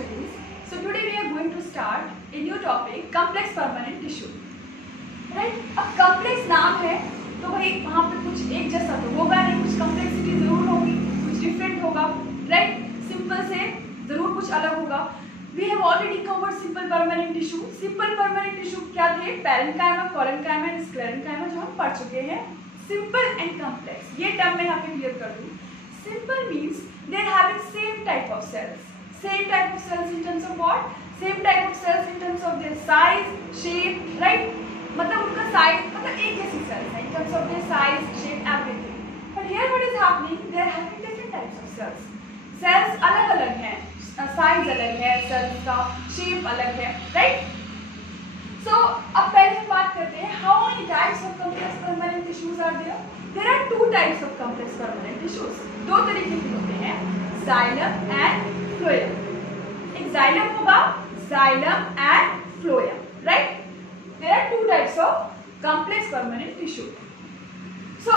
students. So today we are going to start a new topic, complex permanent tissue. Right? अब complex नाम है तो भाई वहाँ पे कुछ एक जैसा तो होगा नहीं, कुछ complexity जरूर होगी, कुछ different होगा, right? Simple से जरूर कुछ अलग होगा. We have already covered simple permanent tissue. Simple permanent tissue क्या थे? Parenchyma, collenchyma, sclerenchyma जो हम पढ़ चुके हैं. Simple and complex. ये term मैं यहाँ पे clear कर दूँ. Simple means they are having same type of cells. Same type of cells in terms of what? Same type of cells in terms of their size, shape, right? मतलब उनका size मतलब एक जैसी cells है in terms of their size, shape, everything. But here what is happening? They are having different types of cells. Cells अलग-अलग हैं, size अलग है, cells का shape अलग है, right? So अब पहले हम बात करते हैं how many types of complex permanent tissues are there? There are two types of complex permanent tissues. दो तरीके के होते हैं, xylem and phloem. एक xylem होगा, xylem and phloem, right? There are two types of complex permanent tissue. So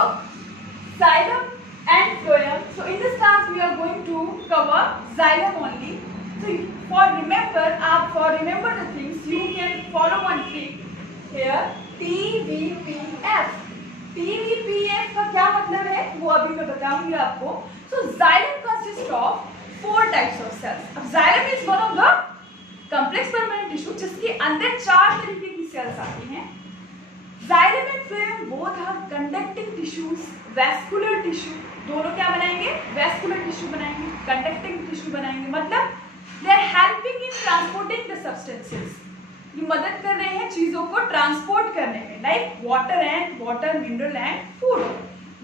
xylem and phloem. So in this class we are going to cover xylem only. So for remember the things, you can follow one trick here. TVPF. TVPF का क्या मतलब है वो अभी मैं बताऊंगी आपको. So xylem consists of 4 types of cells. अब xylem is one of the complex permanent tissue जिसके अंदर 4 तरीके की cells आती हैं. Xylem and phloem both are conducting tissues, vascular tissue. दोनों क्या बनाएंगे? Vascular tissue बनाएंगे, conducting tissue बनाएंगे. मतलब they are helping in transporting the substances. ये मदद कर रहे हैं चीजों को ट्रांसपोर्ट करने में, like water mineral and food.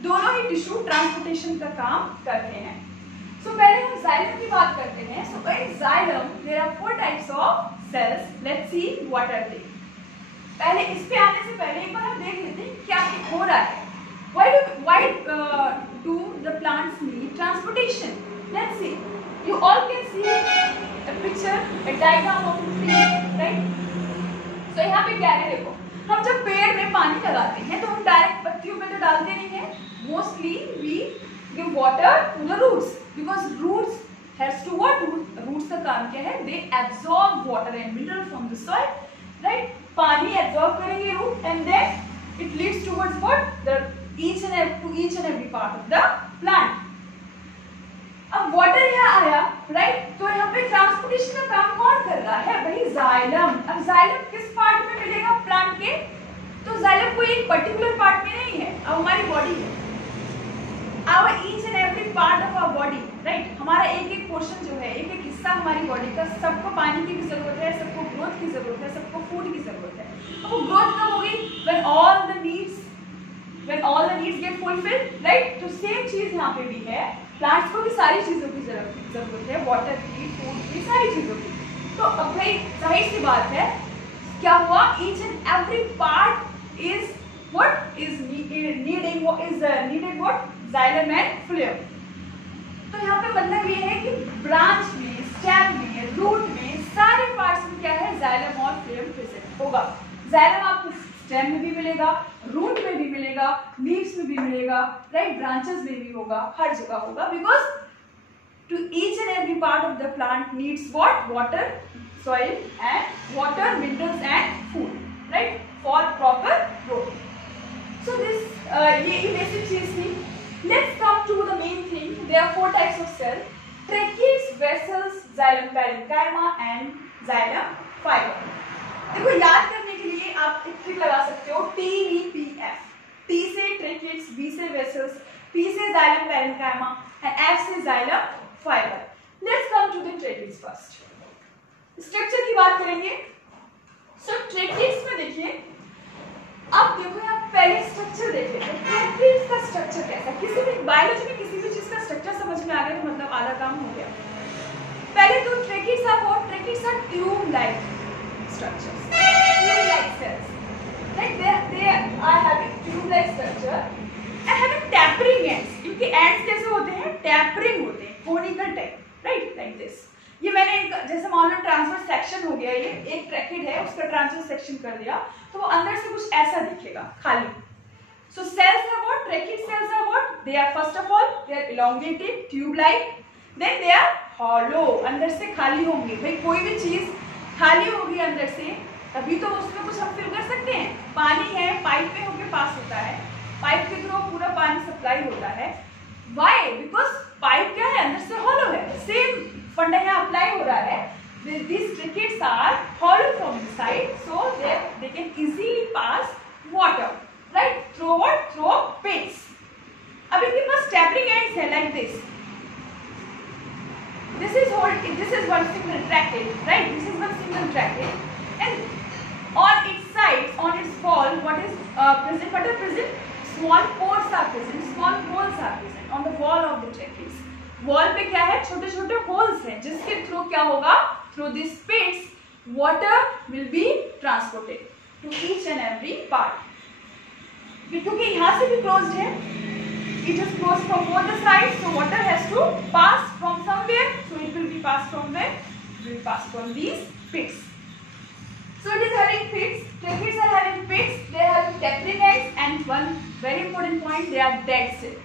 दोनों ही टिश्यू ट्रांसपोर्टेशन का काम करते हैं. सो पहले हम जाइलम की बात करते हैं. So in xylem there are 4 types of cells. Let's see what are they. पहले इस पे आने से पहले एक बार हम देख लेते हैं क्या हो रहा है. Why do the plants need transportation? Let's see. You all can see a picture, a diagram of a tree, right? तो यहाँ पे क्या है देखो, हम जब पेड़ में पानी लगाते हैं तो हम डायरेक्ट पत्तियों में तो डालते नहीं हैं. Mostly we give water to the roots because roots has to what? Roots का काम क्या है? They absorb water and mineral from the soil, right? पानी एब्जॉर्ब करेंगे root and then it leads towards what? The each and every part of the plant. अब water यहाँ आया, right? तो यहाँ पे ट्रांसपोर्टेशन का काम कौन कर रहा है? वही जाइलम. अब जाइलम किस पार्ट में मिलेगा प्लांट के? तो जाइलम कोई एक पर्टिकुलर पार्ट में नहीं है, अब हमारी बॉडी है. Our each and every part of our body, right? हमारा एक एक पोर्शन जो है, एक एक हिस्सा हमारी बॉडी का, सबको पानी की भी जरूरत है, सबको ग्रोथ की जरूरत है, सबको फूड की जरूरत है. अब वो ग्रोथ कब होगी? when all the needs get fulfilled, right? तो सेम चीज यहाँ पे भी है. प्लांट्स को भी सारी चीजों की जरूरत है, वाटर की, फूड की, सारी चीजों की. तो अब भाई जाहिर सी बात है, क्या हुआ? Each and every part is what is needing what? Xylem and phloem. तो यहाँ पे मतलब ये है कि ब्रांच में, स्टेम में, रूट में, सारे पार्ट्स में क्या है? जाइलम और फ्लोएम प्रेजेंट होगा. जाइलम आपको स्टेम में भी मिलेगा, रूट में भी मिलेगा, लीव्स में भी मिलेगा, राइट? ब्रांचेस में भी होगा, हर जगह होगा. Because to each and every part of the plant needs what? Water, soil and water, minerals and food, right? For proper growth. So this ये बेसिक चीज थी. Let's come to the main thing. There are 4 types of cell: tracheids, vessels, xylem parenchyma and xylem fibre. देखो याद करने के लिए आप एक ट्रिक लगा सकते हो, TVPF. T से ट्रेकीज, V से वेसल्स, P से जाइलम पैरेन्काइमा एंड F से xylem fibre. Let's come to the tracheids first. Structure की बात करेंगे. सो ट्रेकीज में देखिए, अब देखो यहाँ पहले स्ट्रक्चर देख लेते हैं. ट्रेकीज का स्ट्रक्चर कैसा? किसी भी बायोलॉजी में किसी भी चीज का स्ट्रक्चर समझ में आ गया तो मतलब आधा काम हो गया. पहले तो tracheids are tube like structures, tube-like cells, right? They are having tube-like structure and having tapering ends. क्योंकि ends कैसे होते हैं? Tapering होते हैं, conical type, right? Like this. ये मैंने जैसे मान लो ट्रांसवर्स सेक्शन हो गया, ये एक ट्रैकेड है, उसका ट्रांसवर्स सेक्शन कर दिया तो वो अंदर से कुछ ऐसा दिखेगा खाली. So cells are what? Tracheids cells are what? They are first of all they are elongated, tube-like. Then they are hollow, अंदर से खाली होंगे। भाई कोई भी चीज खाली होगी अंदर से तभी तो उसमें कुछ हम फिल कर सकते हैं। पानी है, पाइप में होके पास होता है, पाइप के थ्रू पूरा पानी सप्लाई होता है। वाई? बिकॉज पाइप क्या है, अंदर से हॉलो है। सेम फंडा यहाँ अप्लाई हो रहा है। These tracheids are hollow from inside, so they can easily pass water, right? Through what? Through pits. अब इनके पास tapering ends है like this. This is one single trachea, right? This is one single trachea, and on its sides, on its wall, what is present? What are present? Small pores are present. Small holes are present on the wall of the tracheas. Wall पे क्या है? छोटे छोटे holes हैं जिसके through क्या होगा? Through these pits, water will be transported to each and every part. क्योंकि यहाँ से भी closed है, it is closed from both the sides, so water has to pass from somewhere. So it will be passed from where? It will pass from these pits. So it is having pits. Tracheas are having pits. They are having tapering ends, and one very important point: they are dead cell.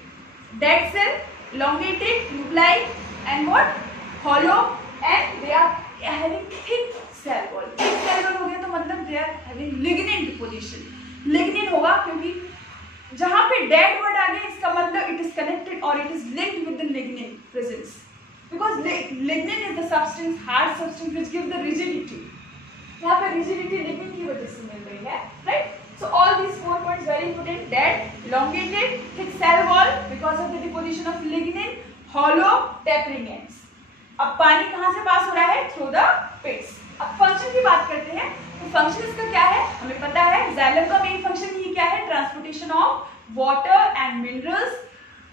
Dead cell, elongated, tube-like, and what? Hollow, and they are having thick cell wall. Thick cell wall हो गया तो मतलब they are having lignin deposition. Lignin होगा क्योंकि जहाँ पे dead word आ गया इसका मतलब it is connected or it is linked with the lignin presence. Because lignin is the substance, hard substance which gives the rigidity. यहाँ पे rigidity lignin की वजह से मिल रही है, right? So all these 4 points very important: dead, elongated, thick cell wall because of the deposition of lignin, hollow, tapering ends. अब पानी कहाँ से पास हो रहा है? Through the pits. अब फंक्शन की बात करते हैं तो फंक्शन इसका क्या है हमें पता है। जाइलम का मेन फंक्शन ये क्या है? Transportation of water and minerals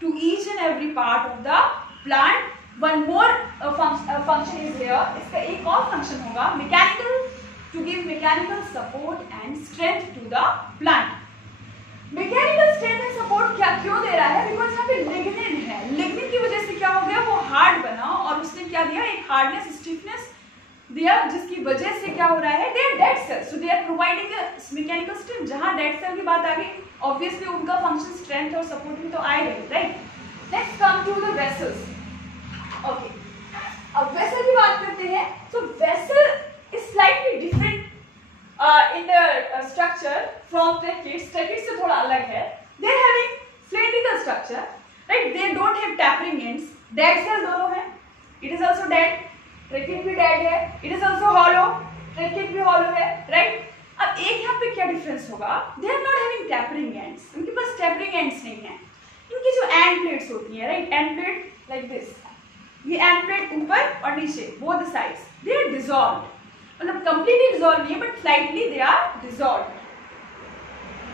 to each and every part of the plant. One more function is here, इसका एक और फंक्शन होगा mechanical, to give mechanical support and strength to the plant. Mechanical strength and support क्या क्यों दे रहा है? Because यहाँ पे लिग्निन है। लिग्निन की वजह से क्या हो गया? वो हार्ड बना और उसने क्या दिया? एक हार्डनेस, स्टिफनेस दिया, जिसकी वजह से क्या हो रहा है? They are dead cell, so they are providing mechanical strength. जहां डेड सेल की बात आ गई, ऑब्वियसली उनका फंक्शन स्ट्रेंथ और सपोर्ट भी तो आएगा, right? Next come to the vessels. Okay, अब वेसल की बात करते हैं। So vessel is slightly different in the structure from tracheates. Tracheates से थोड़ा अलग है। They are having cylindrical structure, right? They don't have tapering ends. Dead cell दोनों है। It is also dead. Trachea भी dead है। It is also hollow. Trachea भी hollow है, right? अब एक यहाँ पे क्या डिफरेंस होगा? They are not having tapering ends. उनके पास tapering ends नहीं है। इनकी जो end plates होती हैं, right? End plate like this. ये end plate ऊपर और नीचे, both sides. They are dissolved. मतलब completely dissolved नहीं है, but slightly they are dissolved,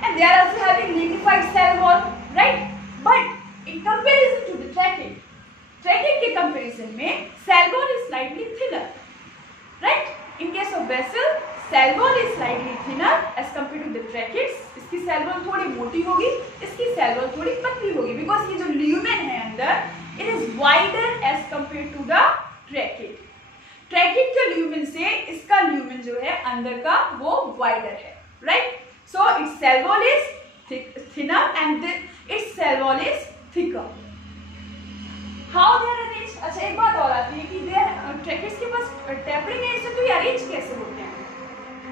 and they are also having lignified cell wall, right? But in comparison to the trachea के comparison में cell wall is slightly thinner, right? In case of vessel, cell wall is slightly thinner as compared to the tracheates. इसकी cell wall थोड़ी मोटी होगी, इसकी cell wall थोड़ी पतली होगी, because ये जो lumen है अंदर, it is wider as compared to the trachea. Tracheid के ल्यूमेन से इसका ल्यूमेन जो है अंदर का वो वाइडर है, right? So its cell wall is thinner and its cell wall is thicker. How they are arranged? अच्छा, एक बात और आती है कि दे आर ट्रैकिड्स के पास टेपरिंग एंड से तो ये अरेंज कैसे होते हैं?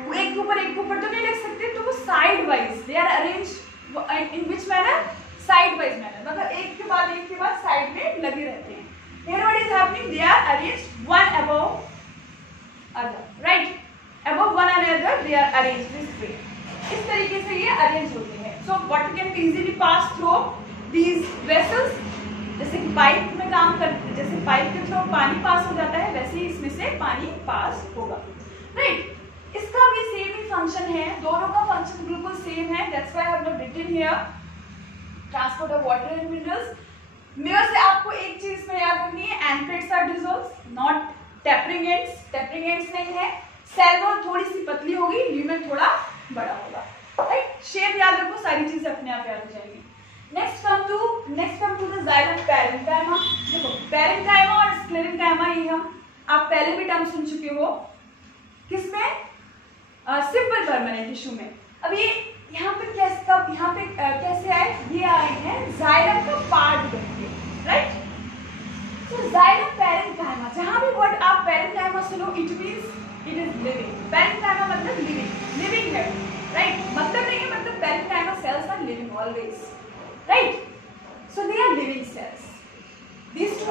वो एक के ऊपर तो नहीं रख सकते, तो वो side wise they are arranged in which manner? Side wise manner, मतलब एक के बाद साइड में लगे रहते हैं। Here what is happening? They are arranged one above other, right? Above one another, they are arranged this way. इस तरीके से ये arrange होते हैं। So water can be easily passed through these vessels. जैसे कि पाइप में काम कर, जैसे पाइप के थ्रू पानी पास हो जाता है, वैसे ही इसमें से पानी पास होगा, right? इसका भी सेम ही फंक्शन है, दोनों का फंक्शन बिल्कुल सेम है। That's why I have not written here transport of water and minerals. मेरे से आपको एक चीज में याद रखनी है, and plates are dissolved, not tapering ends. Tapering ends नहीं है। सेल वॉल थोड़ी सी पतली होगी, ल्यूमेन थोड़ा बड़ा होगा, राइट? शेप याद रखो, सारी चीजें अपने आप याद हो जाएगी। Next come to the xylem parenchyma. देखो, पैरेन्काइमा और स्क्लेरेन्काइमा ये आप पहले भी टर्म सुन चुके हो। किसमें? सिंपल परमानेंट टिश्यू में। अब ये यहाँ पे कैसे आए? ये आए हैं जाइलम का पार्ट बनके, राइट? तो xylem must know it means it is living. Parenchyma मतलब लिविंग है, राइट? मतलब नहीं है, मतलब parenchyma cells are living always, right? So they are living cells. These two,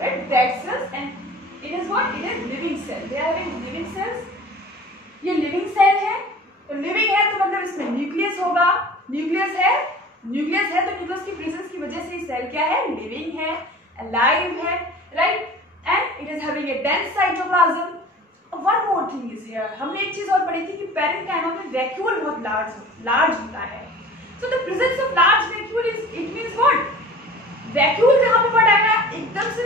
right? Dead cells, and it is what? It is living cell. They are having living cells. ये living cell है, तो living है तो मतलब इसमें nucleus होगा। Nucleus है तो न्यूक्लियस की प्रेजेंस की वजह से ये सेल क्या है? लिविंग है, अलाइव है, right? And it is having a dense cytoplasm. One more thing is here, हमने एक चीज और पढ़ी थी कि पैरेन्काइमा में वैक्यूल बहुत लार्ज होता है। So the presence of large vacuole is, it means what? Vacuole कहाँ पे पड़ेगा? एकदम से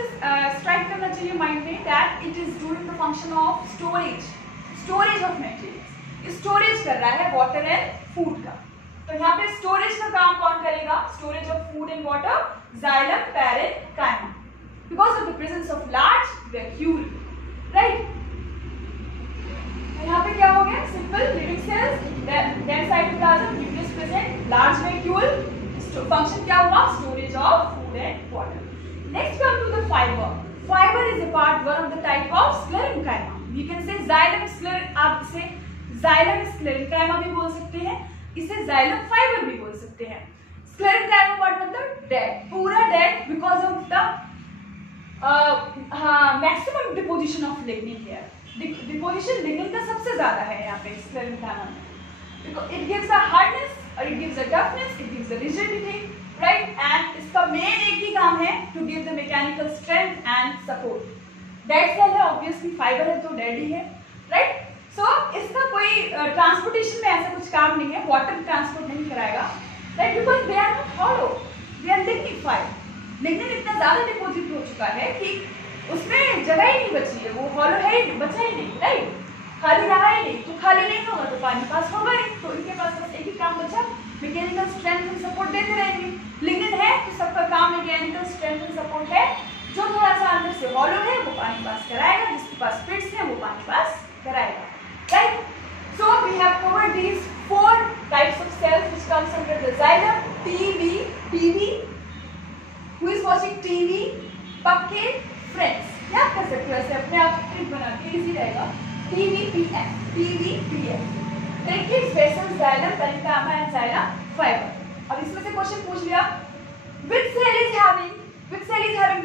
स्ट्राइक करना चाहिए माइंड में, that it is doing the function of storage of material. Storage कर रहा है वाटर एंड फूड का। तो यहाँ पे स्टोरेज का काम कौन करेगा? Storage of food and water, xylem parenchyma, because of the presence of large vacuole, right? यहाँ पे क्या हो गया? Simple living cells, dense cytoplasm, nucleus present, large vacuole, function क्या हुआ? Storage of food and water. Next come to the fibre. Fibre is a part one of the type of sclerenchyma. We can say xylem स्क्लेर, आप इसे xylem sclerenchyma भी बोल सकते हैं, इसे जाइलम फाइबर भी बोल सकते हैं। स्क्लेरेन्काइमा वर्ड मतलब डेड, पूरा dead, because of the maximum deposition of lignin here. Deposition lignin का सबसे ज्यादा है यहाँ पे स्क्लेरेन्काइमा में। It gives a hardness or it gives a toughness, it gives a rigidity, right? And इसका main एक ही काम है to give the mechanical strength and support. Dead cell है, obviously fiber है तो dead ही है, right? So इसका कोई transportation में ऐसा कुछ काम नहीं है, water transport नहीं कराएगा, right? Because they are not hollow, they are lignified. Lignin इतना ज़्यादा deposit हो चुका है कि उसमें जगह ही नहीं बची है, वो hollow है ही, बचा ही नहीं, right? खाली रहा ही नहीं, तो खाली नहीं होगा तो पानी पास होगा नहीं, तो इनके पास बस एक ही काम बचा, मैकेनिकल स्ट्रेंथ एंड सपोर्ट देते रहेंगे। लिग्निन है तो सबका काम मैकेनिकल स्ट्रेंथ एंड सपोर्ट है। जो थोड़ा सा अंदर से हॉलो है वो पानी पास कराएगा, जिसके पास फिट्स है वो पानी पास कराएगा, right? So we have covered these 4 types of cells which comes under the xylem. TV, who is watching TV? पक्के फ्रेंड्स याद कर सकते हो, ऐसे अपने आप ट्रिक बना के इजी रहेगा। TVPF, tracheids, vessels, xylem, parenchyma and xylem fibre. अब इसमें से क्वेश्चन पूछ लिया, which cell is having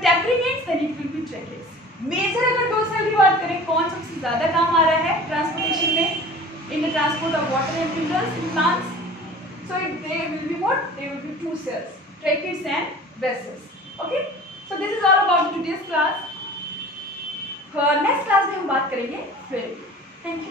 tapering ends, then it will be tracheids। Major अगर 2 सेल की बात करें, कौन सबसे ज्यादा काम आ रहा है ट्रांसपोर्टेशन में? In the transport of water and minerals in plants. So there will be what? There will be 2 cells, tracheids and vessels. Okay, so this is all about today's class। Next class में हम बात करेंगे फिर। Thank you.